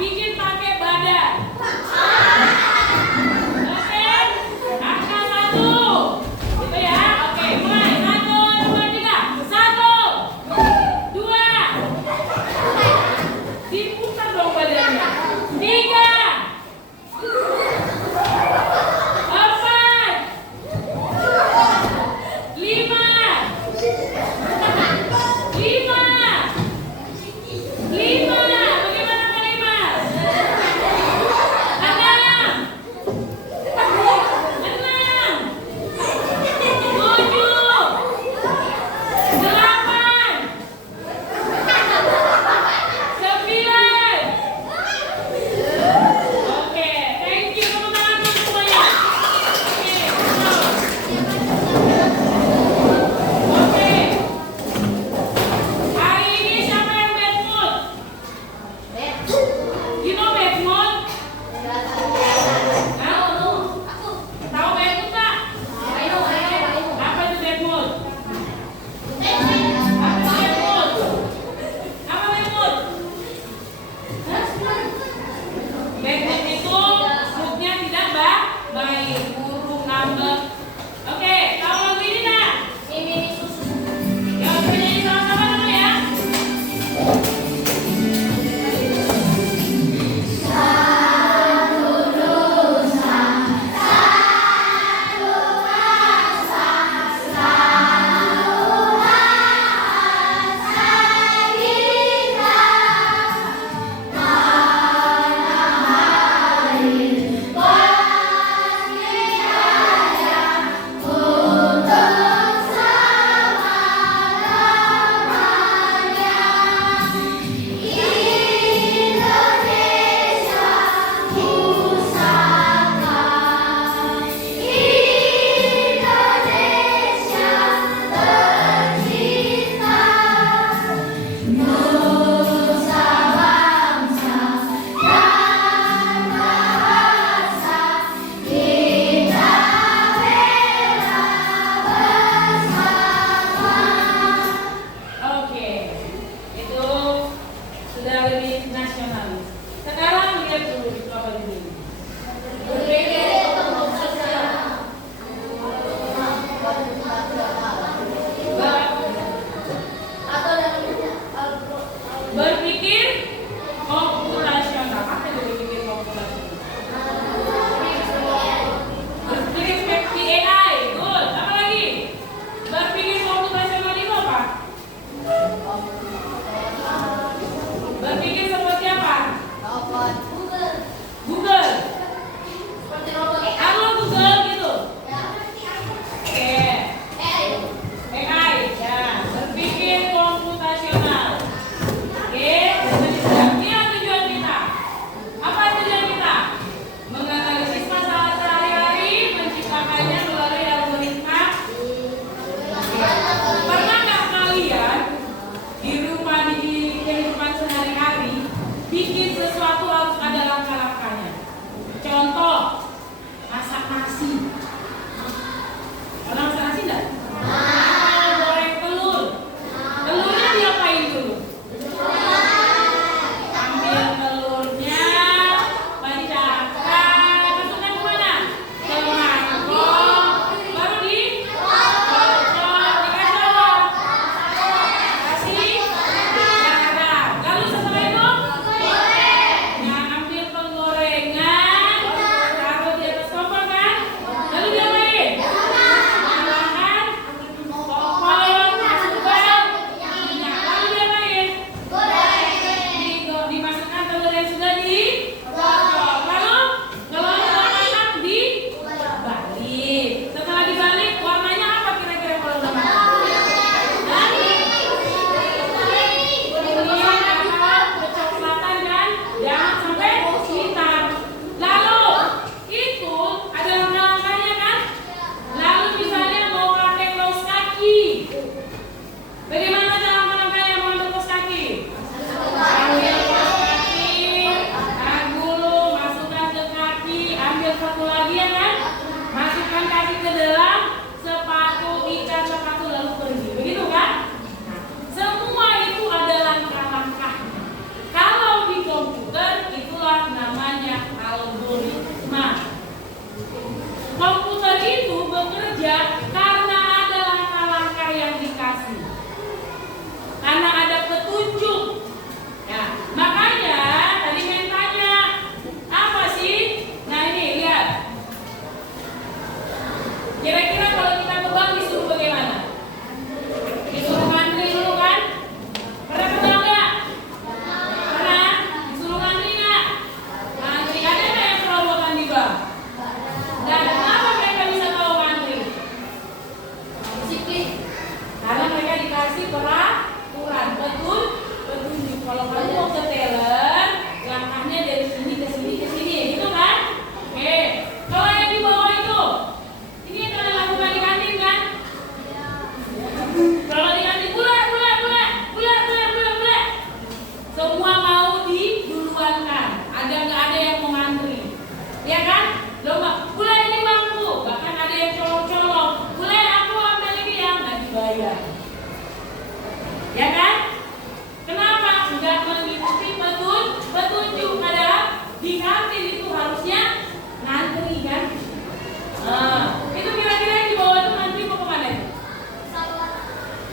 bikin pakai badan. Oke, angka 1. Gitu ya. Oke, mulai. 1, 2, 3. 1, 2. Diputar dong badannya. 3, 4, 5. 5. Bagaimana Kak Lima? 1,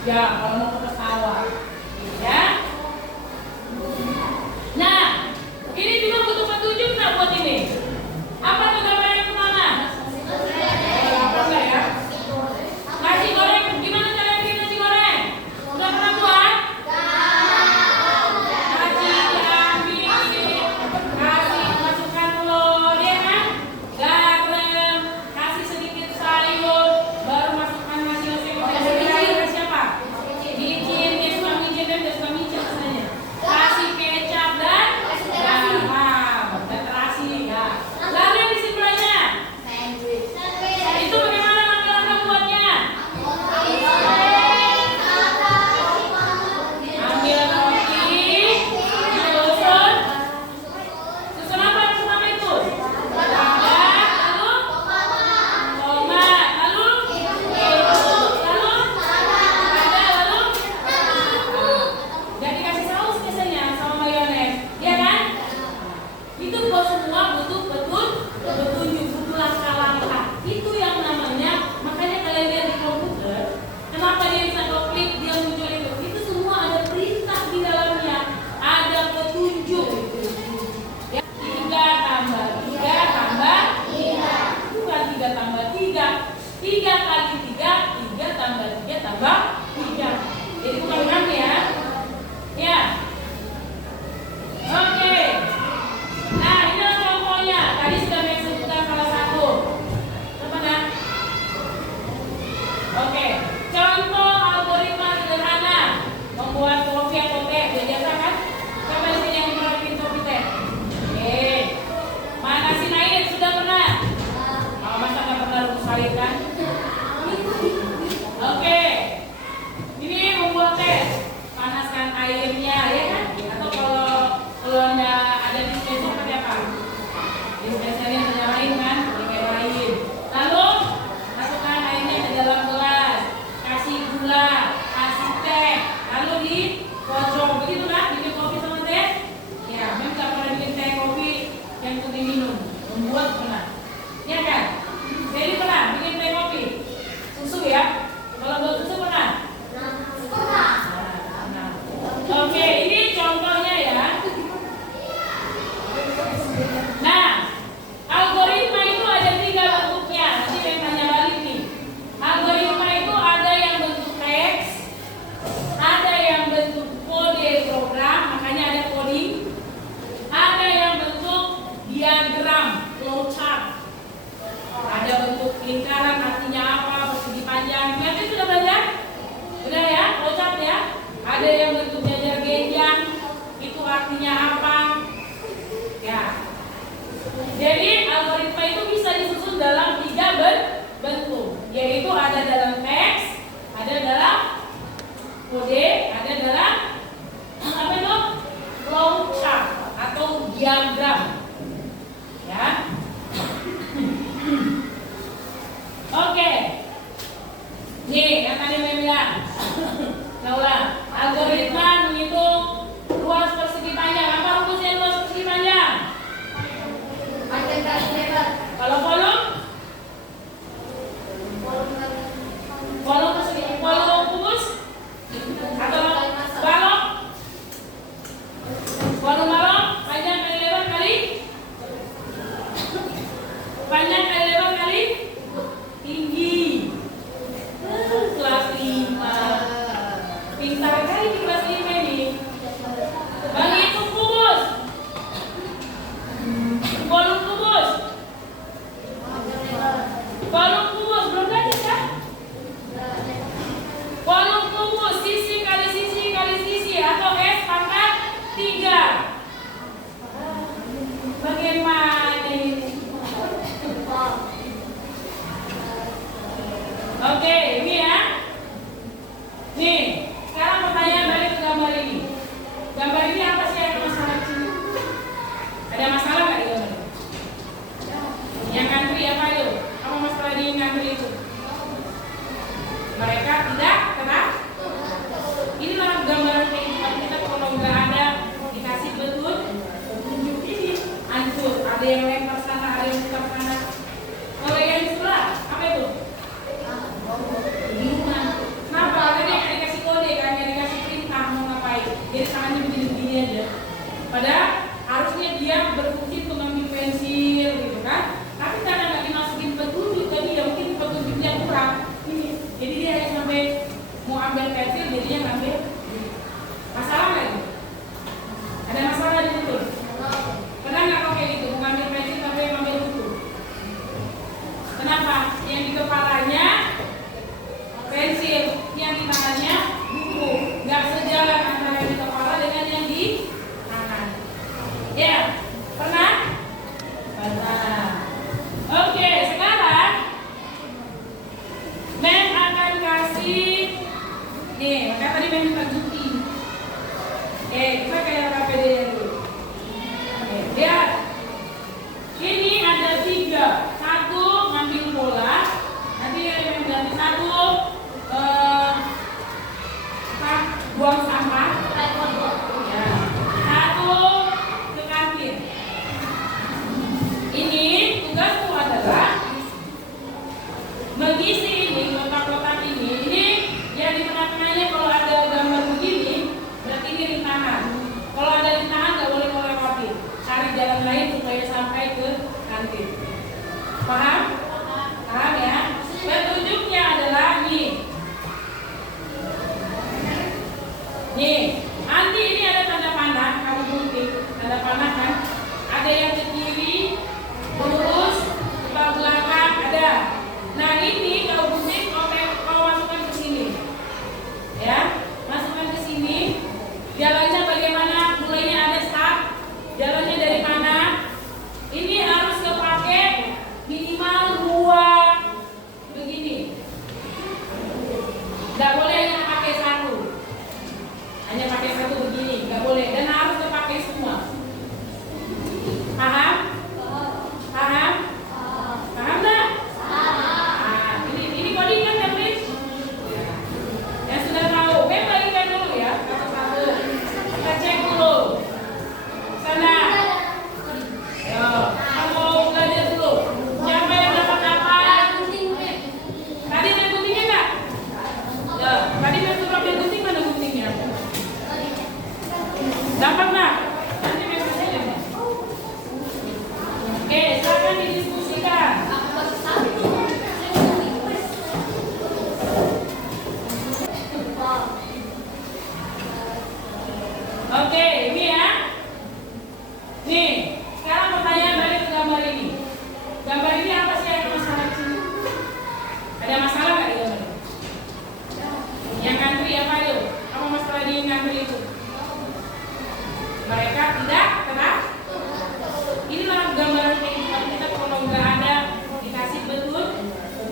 Ya, kalau mau ke pesawat. Ya. Nah, ini juga butuh petunjuk nggak buat ini? Apa tuh gambar yang pertama? Apa enggak ya? Nasi goreng, gimana cara bikin nasi goreng? Udah pernah buat? Nasi diambil, kasih masukkan telur, ya kan? Garam, kasih sedikit sayur, baru masukkan nasi oseng-oseng. Siapa? Micin, dia suka micin dan dia suka micin sebenarnya. Kasih kecap dan garam dan terasi ya. Lalu yang di sebelahnya itu bagaimana langkah-langkah buatnya? Ambil roti, susun apa yang pertama itu? Tomat, lalu tomat, lalu ada, lalu dan dikasih saus biasanya sama mayones, ya kan? Itu kalau semua butuh petunjuk, butuh langkah-langkah. Itu yang namanya, makanya kalian lihat di komputer, kenapa dia bisa klik, dia muncul itu. Itu semua ada perintah di dalamnya, ada petunjuk. Ya, 3 tambah 3 tambah 3. Bukan 3 tambah 3. 3 kali 3, 3 tambah 3 tambah 3. Jadi bukan 6 ya. Ya. Oke. Nah, ini adalah contohnya. Tadi sudah saya sebutkan salah satu. Coba kan? Oke. Contoh algoritma sederhana membuat kopi atau teh. Biasa kan? Siapa di sini yang pernah bikin kopi teh? Oke. Mana si Nain sudah pernah? Oh, masa nggak pernah rumus air kan? Oke. Ini membuat teh. Panaskan airnya, ya kan? Atau kalau Anda ada dispenser pakai apa? Dispensernya menyalain kan? Nyalain. Lalu masukkan airnya ke dalam gelas, kasih gula, kasih teh, lalu dikocok, begitu kan? Bikin kopi sama teh? Ya, memang nggak pernah bikin teh kopi yang untuk diminum, membuat pernah, ya kan? Jadi pernah bikin teh kopi, susu ya? Kalau buat susu pernah? Oke, ini contohnya ya. Nah, algoritma itu ada 3 bentuknya. Nanti saya tanya balik nih. Algoritma itu ada yang bentuk teks, ada yang bentuk kode program, makanya ada coding, ada yang bentuk diagram, flowchart, ada bentuk lingkaran artinya apa, persegi panjang. Nanti sudah belajar? Udah ya, flowchart ya. Ada yang bentuk jajar genjang, itu artinya apa? Ya. Jadi algoritma itu bisa disusun dalam 3 bentuk, yaitu ada dalam teks, ada dalam kode, ada dalam apa itu? Flowchart atau diagram. Ya. Oke. Nih, yang tadi saya bilang. Nah, ulang. Algoritma menghitung ruas persegi panjang. Apa rumusnya ruas persegi panjang? Kalau volume? Volume persegi, volume kubus? Atau balok? Volume balok? Panjang kali lebar kali? Panjang kali lebar kali? Tinggi. Kelas 5. Pintar kali di kelas 5 ini. Bagi itu kubus. Volume kubus. Volume kubus belum belajar kan? Volume kubus sisi kali sisi kali sisi atau S pangkat 3. Bagaimana ini? Oke, ini ya. Nih, sekarang pertanyaan balik ke gambar ini. Gambar ini apa sih yang masalah di sini? Ada masalah nggak di gambar ini? Yang ngantri apa yuk? Apa masalah di ngantri itu? Mereka tidak kenal. Ini malah gambaran kehidupan kita kalau nggak ada dikasih betul petunjuk ini hancur. Ada yang lempar sana, ada yang lempar sana. Kalau yang di sebelah apa itu? Bingungan. Kenapa? Ada yang dikasih kantin. Paham? Paham ya? Petunjuknya adalah nih. Nih, nanti ini ada tanda panah, kamu gunting tanda panah kan? Ada yang ke kiri, lurus, ke belakang ada. Nah ini kau gunting, kau masukkan ke sini, ya, masukkan ke sini. Jalannya bagaimana? Mulainya ada start. Jalannya dari mana? Ini harus kepake minimal 2 begini. Nggak boleh hanya pakai satu. Hanya pakai satu begini, nggak boleh. Dan harus kepake semua. Paham? Paham? Paham nggak? Nah, ini codingan ya, Pris? Yang sudah tahu, bagikan dulu ya. Satu-satu. Kita cek dulu. Sana. Yo, kamu belajar dulu. Siapa yang dapat apa? Tadi ada guntingnya nggak? Ya, tadi besok ambil gunting, mana guntingnya? Dapat nggak? Nanti besok saja. Oke, silakan didiskusikan. Oke, ini ya. Nih, sekarang pertanyaan balik ke gambar ini. Gambar ini apa sih yang ada masalah di sini? Ada masalah nggak di gambar ini? Yang ngantri apa itu? Apa masalah di ngantri itu? Mereka tidak kenal. Inilah gambaran kehidupan kita kalau nggak ada dikasih betul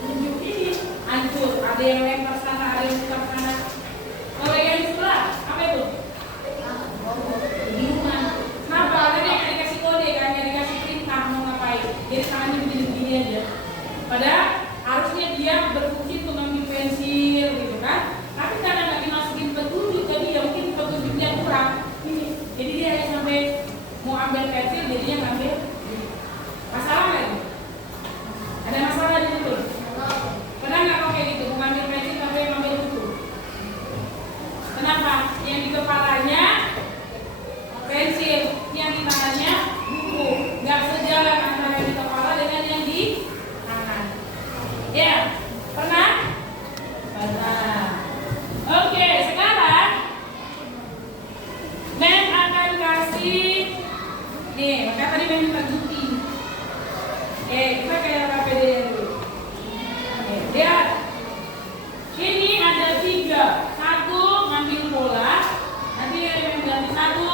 tunjuk ini hancur. Ada yang lempar sana, ada yang lempar sana. Kalau yang di sebelah apa itu? Bingungan. Kenapa? Tadi nggak dikasih kode kan, nggak dikasih perintah mau ngapain. Jadi tangannya begini-begini aja. Padahal harusnya dia berfungsi untuk ngambil pensil gitu kan. Tapi karena nggak dimasukin petunjuk, jadi ya mungkin petunjuknya kurang. Ini. Jadi dia hanya sampai mau ambil pensil, jadinya ngambil. Masalah nggak ini? Ada masalah di situ? Pernah nggak kau kayak gitu? Mau ngambil pensil sampai ngambil buku? Kenapa? Yang di kepalanya pensil, yang di tangannya buku. Nggak sejalan antara yang di kepala dengan yang di tangan. Ya, pernah? Pernah. Oke, sekarang Mem akan kasih. Nih, maka tadi Mem minta gunting. Kita kayak KPD dulu. Lihat. Ini ada 3. Satu ngambil bola. Nanti Mem ganti satu.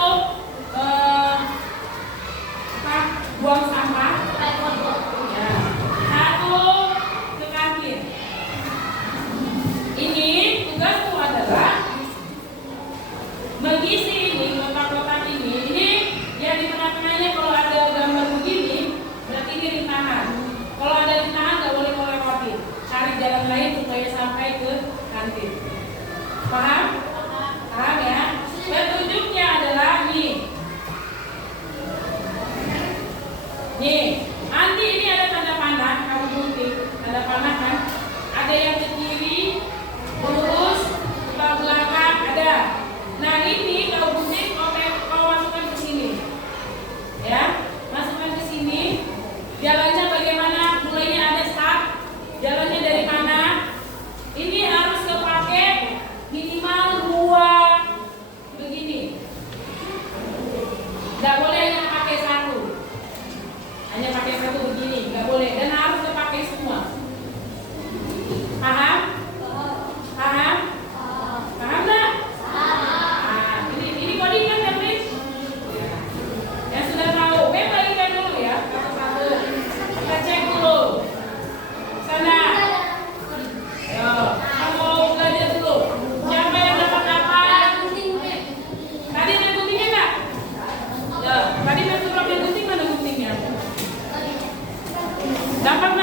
Buang sampah. Ya. Satu ke kantin. Ini tugasku adalah mengisi ini kotak-kotak ini. Ini yang di tengah-tengahnya kalau ada gambar begini berarti ini rintangan. Kalau ada rintangan nggak boleh kau lewatin. Cari jalan lain supaya sampai ke kantin. Paham? Paham ya? Petunjuknya adalah nih. Nih, nanti ini ada tanda panah, kamu gunting tanda panah kan? Ada yang ke kiri, lurus, ke belakang ada. Nah ini kau gunting, kau masukkan ke sini, ya, masukkan ke sini. Jalannya bagaimana? Mulainya ada start. Jalannya dari mana? Ini harus kepake minimal 2 begini. Nggak boleh hanya pakai satu. Hanya pakai satu begini, nggak boleh. Dan harus kepake semua. Paham? Paham? Paham nggak? Nah, ini codingan ya, Pris? Yang sudah tahu, bagikan dulu ya. Satu-satu. Kita cek dulu. Sana. Yo, kamu belajar dulu. Siapa yang dapat apa? Tadi ada guntingnya nggak? Ya, tadi besok ambil gunting, mana guntingnya? Dapat nggak?